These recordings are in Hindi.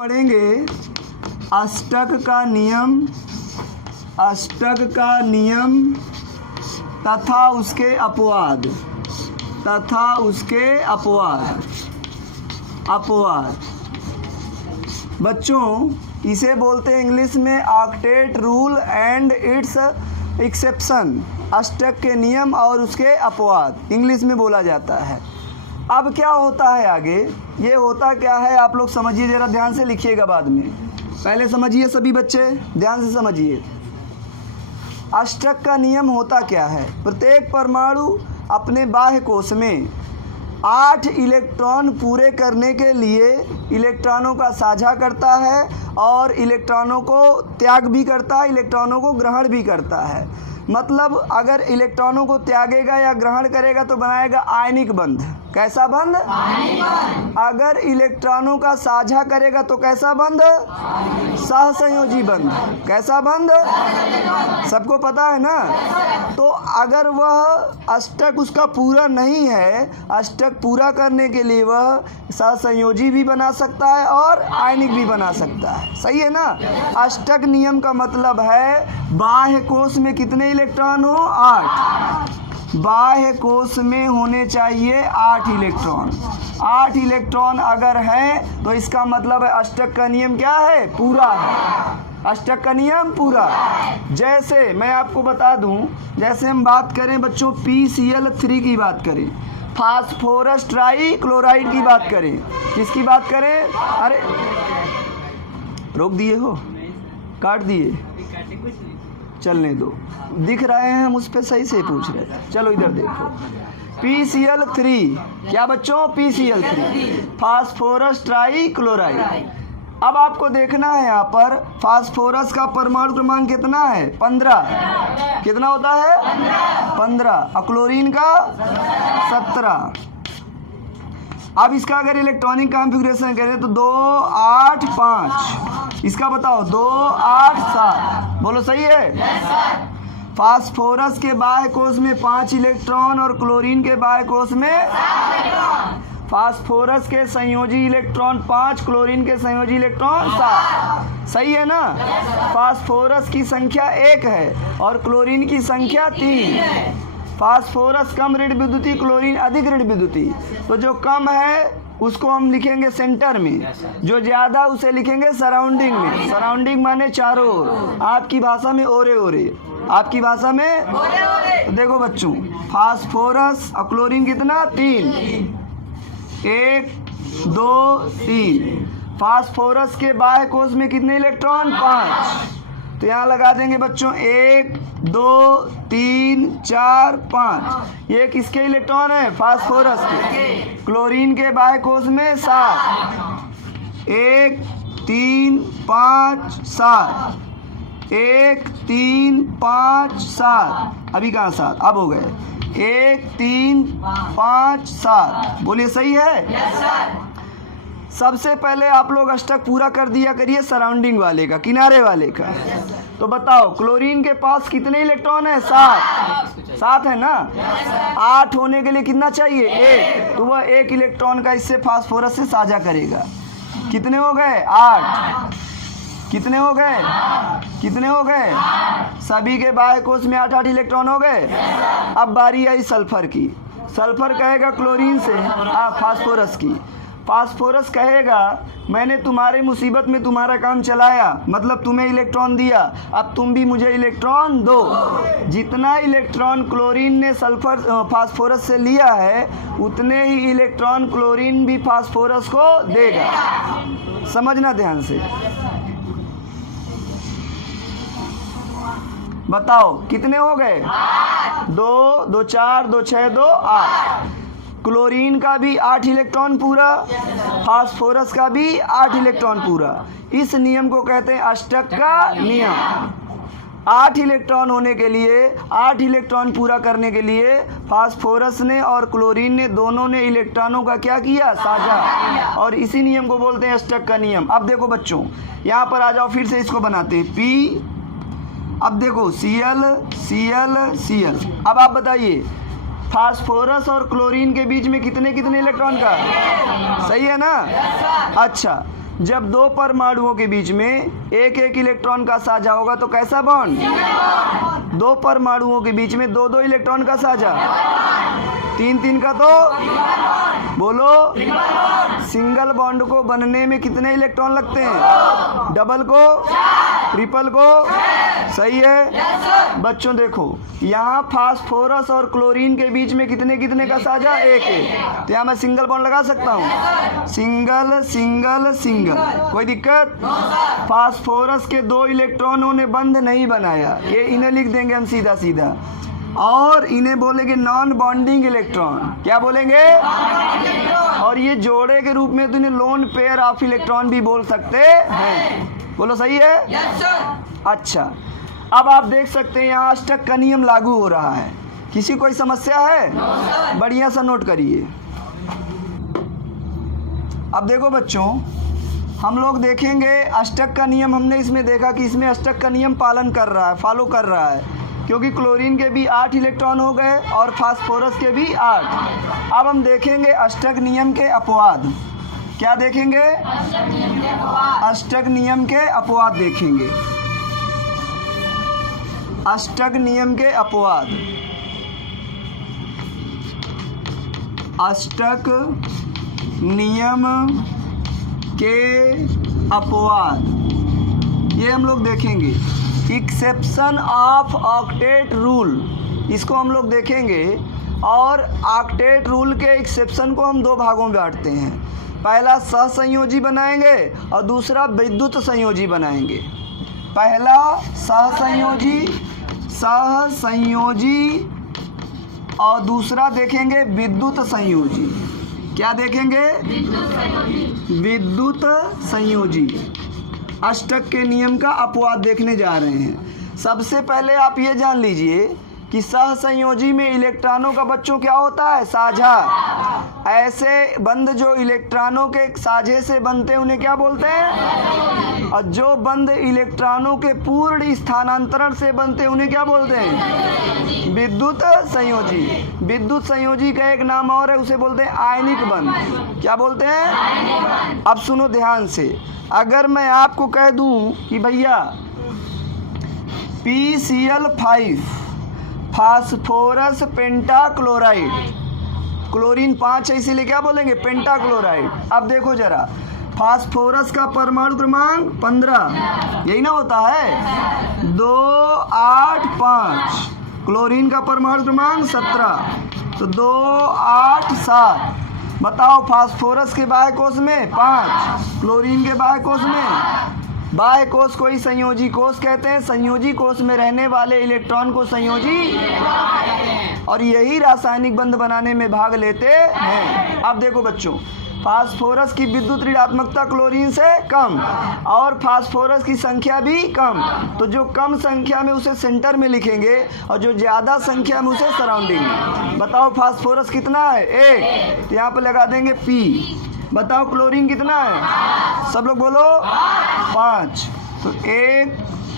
पढ़ेंगे अष्टक का नियम तथा उसके अपवाद। बच्चों, इसे बोलते हैं इंग्लिश में octet rule and its exception. अष्टक के नियम और उसके अपवाद इंग्लिश में बोला जाता है। अब क्या होता है आगे, ये होता क्या है आप लोग समझिए, ज़रा ध्यान से लिखिएगा, बाद में पहले समझिए सभी बच्चे, ध्यान से समझिए। अष्टक का नियम होता क्या है, प्रत्येक परमाणु अपने बाह्य कोश में 8 इलेक्ट्रॉन पूरे करने के लिए इलेक्ट्रॉनों का साझा करता है और इलेक्ट्रॉनों को त्याग भी करता है, इलेक्ट्रॉनों को ग्रहण भी करता है। मतलब अगर इलेक्ट्रॉनों को त्यागेगा या ग्रहण करेगा तो बनाएगा आयनिक बंध। कैसा बंध? अगर इलेक्ट्रॉनों का साझा करेगा तो कैसा बंध? सहसंयोजी बंध। कैसा बंध? सबको पता है ना। तो अगर वह अष्टक उसका पूरा नहीं है, अष्टक पूरा करने के लिए वह सहसंयोजी भी बना सकता है और आयनिक भी बना सकता है। सही है ना। अष्टक नियम का मतलब है बाह्य कोश में कितने इलेक्ट्रॉन हो? 8। बाह्य कोश में होने चाहिए 8 इलेक्ट्रॉन। 8 इलेक्ट्रॉन अगर हैं तो इसका मतलब है अष्टक का नियम क्या है? पूरा है। अष्टक का नियम पूरा। जैसे मैं आपको बता दूं, जैसे हम बात करें बच्चों PCl3 की बात करें, फास्फोरस ट्राई क्लोराइड की बात करें, किसकी बात करें? अरे रोक दिए हो, काट दिए, चलने दो, दिख रहे हैं हम उस पर सही से पूछ रहे हैं। चलो इधर देखो, PCl3 क्या बच्चों? PCl3 phosphorus try chloride. अब आपको देखना है यहाँ पर फास्फोरस का परमाणु क्रमांक कितना है? 15। कितना होता है? 15। और क्लोरीन का 17। अब इसका अगर इलेक्ट्रॉनिक कॉन्फ़िगरेशन करें तो 2 8 5, इसका बताओ 2 8 7, बोलो सही है। फास्फोरस के बाह्य कोश में 5 इलेक्ट्रॉन और क्लोरीन के बाह्य कोश में, फास्फोरस के संयोजी इलेक्ट्रॉन 5, क्लोरीन के संयोजी इलेक्ट्रॉन 7। सही है ना। फास्फोरस की संख्या 1 है और क्लोरीन की संख्या 3। फास्फोरस कम ऋण विद्युती, क्लोरीन अधिक ऋण विद्युती। तो जो कम है उसको हम लिखेंगे सेंटर में, जो ज़्यादा उसे लिखेंगे सराउंडिंग में। सराउंडिंग माने चारों ओर, आपकी भाषा में ओरे ओरे, आपकी भाषा में तो देखो बच्चों, फास्फोरस और क्लोरीन कितना? 3। 1 2 3। फास्फोरस के बाह्य कोश में कितने इलेक्ट्रॉन? 5। तो यहाँ लगा देंगे बच्चों 1 2 3 4 5। ये किसके इलेक्ट्रॉन है? फास्फोरस के। क्लोरीन के बाह्य कोश में 7। 1 3 5 7। 1 3 5 7। अभी कहाँ 7? अब हो गए 1 3 5 7। बोलिए सही है। सबसे पहले आप लोग अष्टक पूरा कर दिया करिए सराउंडिंग वाले का, किनारे वाले का। तो बताओ क्लोरीन के पास कितने इलेक्ट्रॉन है? 7 है ना। 8 होने के लिए कितना चाहिए? 1। तो वह 1 इलेक्ट्रॉन का इससे फास्फोरस से साझा करेगा। कितने हो गए? 8। कितने हो गए? कितने हो गए? सभी के बाह्य कोश में 8 इलेक्ट्रॉन हो गए। अब बारी आई सल्फर की। सल्फर कहेगा क्लोरीन से फास्फोरस की। फास्फोरस कहेगा मैंने तुम्हारी मुसीबत में तुम्हारा काम चलाया, मतलब तुम्हें इलेक्ट्रॉन दिया, अब तुम भी मुझे इलेक्ट्रॉन दो। जितना इलेक्ट्रॉन क्लोरीन ने फास्फोरस से लिया है उतने ही इलेक्ट्रॉन क्लोरीन भी फास्फोरस को देगा। समझना ध्यान से। बताओ कितने हो गए? 2 2 4 2 6 2 8। क्लोरीन का भी 8 इलेक्ट्रॉन पूरा, फास्फोरस का भी 8 इलेक्ट्रॉन पूरा। इस नियम को कहते हैं अष्टक का नियम। 8 इलेक्ट्रॉन होने के लिए, 8 इलेक्ट्रॉन पूरा करने के लिए फास्फोरस ने और क्लोरीन ने दोनों ने इलेक्ट्रॉनों का क्या किया? साझा। और इसी नियम को बोलते हैं अष्टक का नियम। अब देखो बच्चों, यहाँ पर आ जाओ, फिर से इसको बनाते हैं P। अब देखो Cl Cl Cl। अब आप बताइए फास्फोरस और क्लोरीन के बीच में कितने कितने इलेक्ट्रॉन का? सही है ना। अच्छा, जब दो परमाणुओं के बीच में एक एक इलेक्ट्रॉन का साझा होगा तो कैसा बॉन्ड? दो परमाणुओं के बीच में दो दो इलेक्ट्रॉन का साझा, तीन तीन का तो बोलो। सिंगल बॉन्ड को बनने में कितने इलेक्ट्रॉन लगते हैं? डबल को, ट्रिपल को, सही है। बच्चों देखो यहाँ फास्फोरस और क्लोरीन के बीच में कितने कितने का साझा? एक एक। तो यहाँ मैं सिंगल बॉन्ड लगा सकता हूँ, सिंगल सिंगल सिंगल, कोई दिक्कत? फास्फोरस के दो इलेक्ट्रॉनों ने बंध नहीं बनाया, ये इन्हें लिख देंगे हम सीधा सीधा, और इन्हें बोलेंगे नॉन बॉन्डिंग इलेक्ट्रॉन। क्या बोलेंगे? और ये जोड़े के रूप में तो इन्हें लोन पेयर ऑफ इलेक्ट्रॉन भी बोल सकते हैं। बोलो सही है? Yes sir. अच्छा, अब आप देख सकते हैं यहाँ अष्टक का नियम लागू हो रहा है। किसी कोई समस्या है? बढ़िया सा नोट करिए। अब देखो बच्चों, हम लोग देखेंगे अष्टक का नियम, हमने इसमें देखा कि इसमें अष्टक का नियम पालन कर रहा है, फॉलो कर रहा है, क्योंकि क्लोरीन के भी 8 इलेक्ट्रॉन हो गए और फास्फोरस के भी 8। अब हम देखेंगे अष्टक नियम के अपवाद। क्या देखेंगे? अष्टक नियम के अपवाद देखेंगे। अष्टक नियम के अपवाद, अष्टक नियम के अपवाद, ये हम लोग देखेंगे। एक्सेप्शन ऑफ ऑक्टेट रूल, इसको हम लोग देखेंगे। और ऑक्टेट रूल के एक्सेप्शन को हम दो भागों में बांटते हैं। पहला सहसंयोजी बनाएंगे और दूसरा विद्युत संयोजी बनाएंगे। पहला सहसंयोजी और दूसरा देखेंगे विद्युत संयोजी। क्या देखेंगे? विद्युत संयोजी। अष्टक के नियम का अपवाद देखने जा रहे हैं। सबसे पहले आप ये जान लीजिए कि सहसंयोजी में इलेक्ट्रॉनों का बच्चों क्या होता है? साझा। ऐसे बंध जो इलेक्ट्रॉनों के साझे से बनते हैं उन्हें क्या बोलते हैं? और जो बंध इलेक्ट्रॉनों के पूर्ण स्थानांतरण से बनते हैं उन्हें क्या बोलते हैं? विद्युत संयोजी। विद्युत संयोजी का एक नाम और है, उसे बोलते हैं आयनिक बंध। क्या बोलते हैं? अब सुनो ध्यान से, अगर मैं आपको कह दूं कि भैया PCl5 फास्फोरस पेंटाक्लोराइड, क्लोरीन 5 है इसीलिए क्या बोलेंगे? पेंटाक्लोराइड। अब देखो जरा, फास्फोरस का परमाणु क्रमांक 15, यही ना होता है? 2, 8, 5। क्लोरीन का परमाणु क्रमांक 17, तो 2, 8, 7। बताओ फास्फोरस के बाह्य कोश में 5, क्लोरीन के बाह्य कोश में। बाह्य कोश को ही संयोजी कोश कहते हैं। संयोजी कोश में रहने वाले इलेक्ट्रॉन को संयोजी, और यही रासायनिक बंध बनाने में भाग लेते हैं। अब देखो बच्चों, फास्फोरस की विद्युत ऋणात्मकता क्लोरीन से कम और फास्फोरस की संख्या भी कम, तो जो कम संख्या में उसे सेंटर में लिखेंगे और जो ज़्यादा संख्या में उसे सराउंडिंग में। बताओ फास्फोरस कितना है? 1, तो यहाँ पर लगा देंगे P। बताओ क्लोरीन कितना है? सब लोग बोलो 5। तो 1,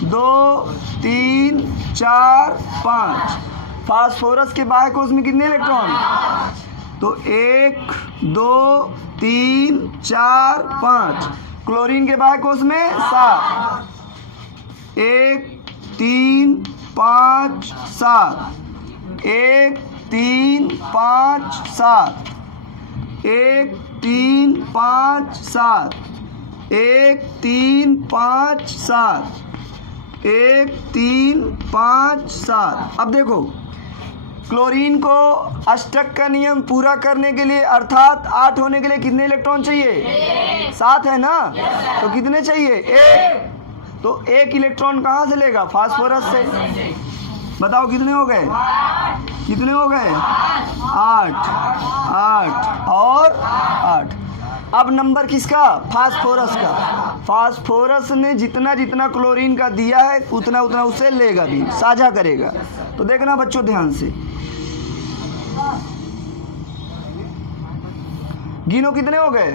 2, 3, 4, 5। फास्फोरस के बाह्य कोश में कितने इलेक्ट्रॉन? तो 1, 2, 3, 4, 5। क्लोरीन के बाह्य कोश में 7। 1, 3, 5, 7। 1, 3, 5, 7। 1, 3, 5, 7। 1, 3, 5, 7। 1, 3, 5, 7। अब देखो, क्लोरीन को अष्टक का नियम पूरा करने के लिए अर्थात 8 होने के लिए कितने इलेक्ट्रॉन चाहिए? 7 है ना? तो कितने चाहिए? 1। तो 1 इलेक्ट्रॉन कहाँ से लेगा? फास्फोरस से। बताओ कितने हो गए? कितने हो गए? 8 और 8। अब नंबर किसका? फास्फोरस का। फास्फोरस ने जितना जितना क्लोरीन का दिया है उतना उतना उसे लेगा भी, साझा करेगा। तो देखना बच्चों ध्यान से, गिनो कितने हो गए?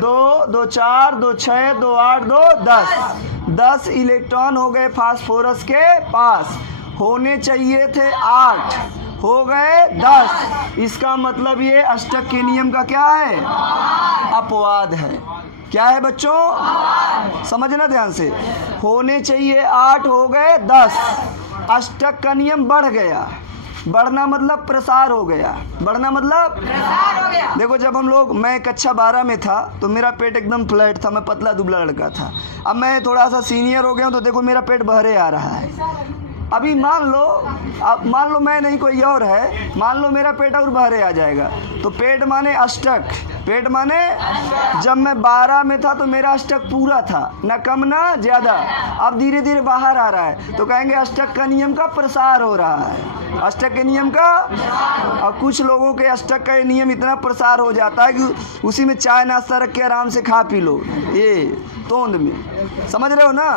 2, 2, 4, 2, 6, 2, 8, 2, 10। 10 इलेक्ट्रॉन हो गए फास्फोरस के पास। होने चाहिए थे 8, हो गए 10। इसका मतलब ये अष्टक के नियम का क्या है? अपवाद है। क्या है बच्चों? समझना ध्यान से। होने चाहिए 8, हो गए 10। अष्टक का नियम बढ़ गया। बढ़ना मतलब प्रसार हो गया। बढ़ना मतलब प्रसार हो गया। देखो जब हम लोग, मैं कक्षा 12 में था तो मेरा पेट एकदम फ्लैट था, मैं पतला दुबला लड़का था। अब मैं थोड़ा सा सीनियर हो गया हूँ तो देखो मेरा पेट बहरे आ रहा है। अभी मान लो, अब मान लो मैं नहीं कोई और है, मान लो मेरा पेट और बहरे आ जाएगा। तो पेट माने अष्टक, पेट माने जब मैं 12 में था तो मेरा अष्टक पूरा था, न कम ना ज़्यादा। अब धीरे धीरे बाहर आ रहा है तो कहेंगे अष्टक का नियम का प्रसार हो रहा है। अष्टक के नियम का, और कुछ लोगों के अष्टक का नियम इतना प्रसार हो जाता है कि उसी में चाय नाश्ता रख के आराम से खा पी लो, ये तोंद में, समझ रहे हो ना।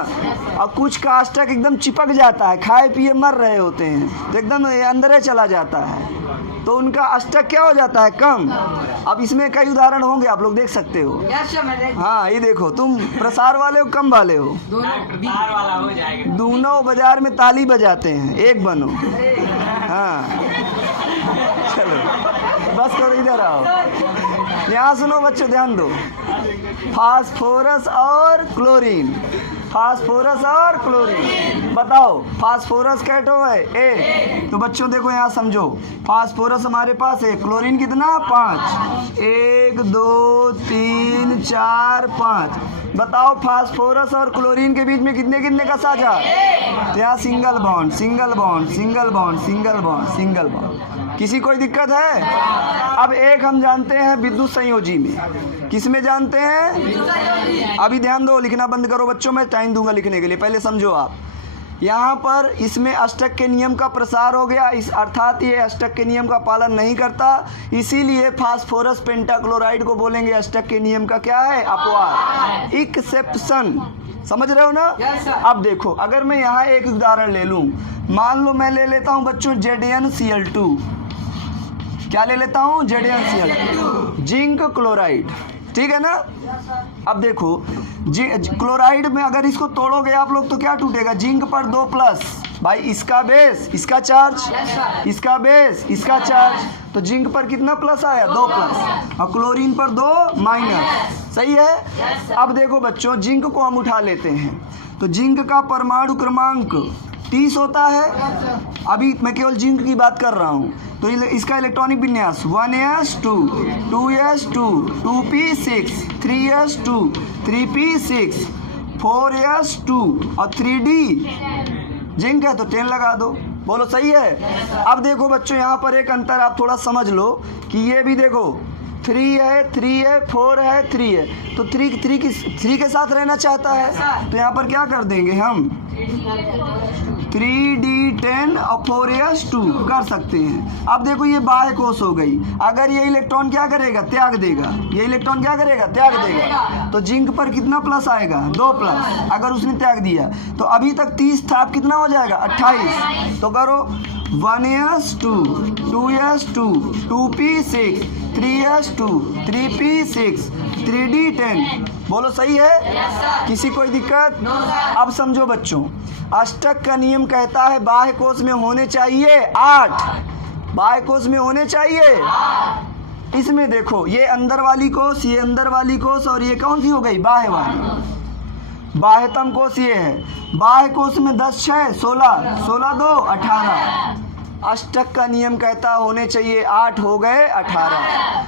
और कुछ का अष्टक एकदम चिपक जाता है, खाए पिए मर रहे होते हैं तो एकदम अंदर ही चला जाता है, तो उनका अष्टक क्या हो जाता है? कम। अब इसमें कई उदाहरण होंगे, आप लोग देख सकते हो। हाँ ये देखो, तुम प्रसार वाले हो कम वाले हो? दोनों बाजार में ताली बजाते हैं, एक बनो। हाँ चलो बस करो, इधर आओ, यहाँ सुनो बच्चों, ध्यान दो। फास्फोरस और क्लोरीन, फास्फोरस और क्लोरीन, बताओ फास्फोरस का एटम है ए, तो बच्चों देखो यहाँ समझो, फास्फोरस हमारे पास है, क्लोरीन कितना? 5। 1 2 3 4 5। बताओ फास्फोरस और क्लोरीन के बीच में कितने कितने का साझा? तो यहाँ single bond, single bond, single bond, single bond, single bond. किसी कोई दिक्कत है? अब एक हम जानते हैं विद्युत संयोजी में, किस में जानते हैं? अभी ध्यान दो, लिखना बंद करो बच्चों, मैं टाइम दूंगा लिखने के लिए, पहले समझो आप। यहाँ पर इसमें अष्टक के नियम का प्रसार हो गया, इस अर्थात ये अष्टक के नियम का पालन नहीं करता, इसीलिए फास्फोरस पेंटाक्लोराइड को बोलेंगे अष्टक के नियम का क्या है? अपवाद, एक्सेप्शन। समझ रहे हो ना? अब देखो, अगर मैं यहाँ एक उदाहरण ले लूँ, मान लो मैं ले लेता हूँ बच्चों ZnCl2। क्या ले लेता हूँ? ZnCl2, जिंक क्लोराइड, ठीक है ना। अब देखो क्लोराइड में अगर इसको तोड़ोगे आप लोग तो क्या टूटेगा? जिंक पर 2+ भाई, इसका बेस इसका चार्ज, इसका बेस इसका चार्ज, तो जिंक पर कितना प्लस आया? 2+, और क्लोरीन पर 2-। सही है। अब देखो बच्चों, जिंक को हम उठा लेते हैं तो जिंक का परमाणु क्रमांक 30 होता है। अभी मैं केवल जिंक की बात कर रहा हूँ, तो इसका इलेक्ट्रॉनिक विन्यास 1s2, 2s2, 2p6, 3s2, 3p6, 4s2 और 3d जिंक है तो 10 लगा दो। बोलो सही है। अब देखो बच्चों, यहाँ पर एक अंतर आप थोड़ा समझ लो कि ये भी देखो 3 है, 3 है, 4 है, 3 है, तो 3 के साथ रहना चाहता है, तो यहाँ पर क्या कर देंगे हम? 3d10 और 4s2 कर सकते हैं। अब देखो ये बाह्य कोश हो गई, अगर ये इलेक्ट्रॉन क्या करेगा? त्याग देगा। ये इलेक्ट्रॉन क्या करेगा? त्याग देगा। तो जिंक पर कितना प्लस आएगा? 2+। अगर उसने त्याग दिया तो अभी तक 30 था, अब कितना हो जाएगा? 28। तो करो 1s2, 2s2, 2p6, 3s2, 3p6, 3d10। बोलो सही है? किसी कोई दिक्कत? अब समझो बच्चों, अष्टक का नियम कहता है बाह्य कोश में होने चाहिए 8, बाह्य कोश में होने चाहिए। इसमें देखो, ये अंदर वाली कोश, ये अंदर वाली कोश, और ये कौन सी हो गई? बाह्य वाली। बाह्यतम कोश ये है। बाह्य कोश में 10 6 16, 16 2 18। अष्टक का नियम कहता होने चाहिए 8, हो गए 18।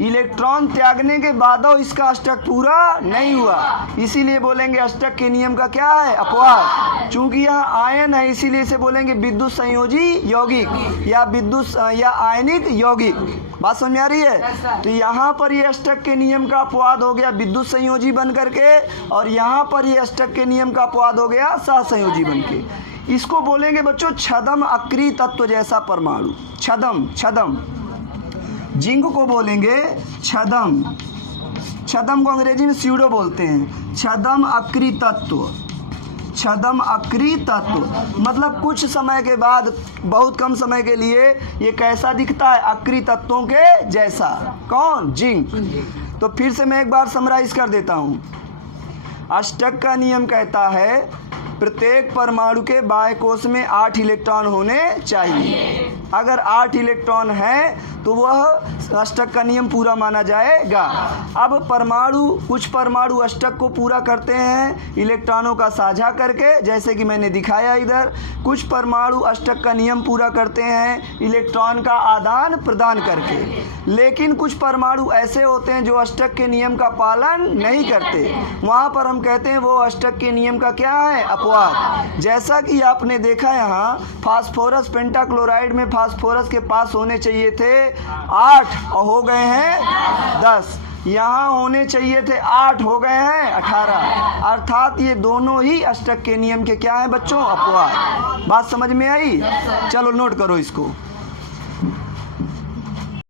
इलेक्ट्रॉन त्यागने के बाद इसका अष्टक पूरा नहीं हुआ, इसीलिए बोलेंगे अष्टक के नियम का क्या है? अपवाद। चूंकि यहाँ आयन है इसीलिए इसे बोलेंगे विद्युत संयोजी यौगिक या विद्युत या आयनिक यौगिक। बात समझ आ रही है? तो यहाँ पर ये अष्टक के नियम का अपवाद हो गया विद्युत संयोजी बन करके, और यहाँ पर ये अष्टक के नियम का अपवाद हो गया सहसंयोजी बन के। इसको बोलेंगे बच्चों छदम अक्रिय तत्व जैसा परमाणु। छदम, छदम। जिंक को बोलेंगे छदम, छदम को अंग्रेजी में स्यूडो बोलते हैं। छदम अक्रिय तत्व, छदम अक्रिय तत्व मतलब कुछ समय के बाद, बहुत कम समय के लिए ये कैसा दिखता है? अक्रिय तत्वों के जैसा। कौन? जिंक। तो फिर से मैं एक बार समराइज कर देता हूँ। अष्टक का नियम कहता है प्रत्येक परमाणु के बाह्य कोश में 8 इलेक्ट्रॉन होने चाहिए। अगर 8 इलेक्ट्रॉन है तो वह अष्टक का नियम पूरा माना जाएगा। अब कुछ परमाणु अष्टक को पूरा करते हैं इलेक्ट्रॉनों का साझा करके, जैसे कि मैंने दिखाया इधर। कुछ परमाणु अष्टक का नियम पूरा करते हैं इलेक्ट्रॉन का आदान प्रदान करके। लेकिन कुछ परमाणु ऐसे होते हैं जो अष्टक के नियम का पालन नहीं करते, वहाँ पर हम कहते हैं वो अष्टक के नियम का क्या है, अपवाद। जैसा कि आपने देखा यहाँ फास्फोरस पेंटाक्लोराइड में फास्फोरस के पास होने चाहिए थे 8 और हो गए हैं 10, यहाँ होने चाहिए थे 8 हो गए हैं 18, अर्थात ये दोनों ही अष्टक के नियम के क्या हैं बच्चों, अपवाद। बात समझ में आई? चलो नोट करो इसको।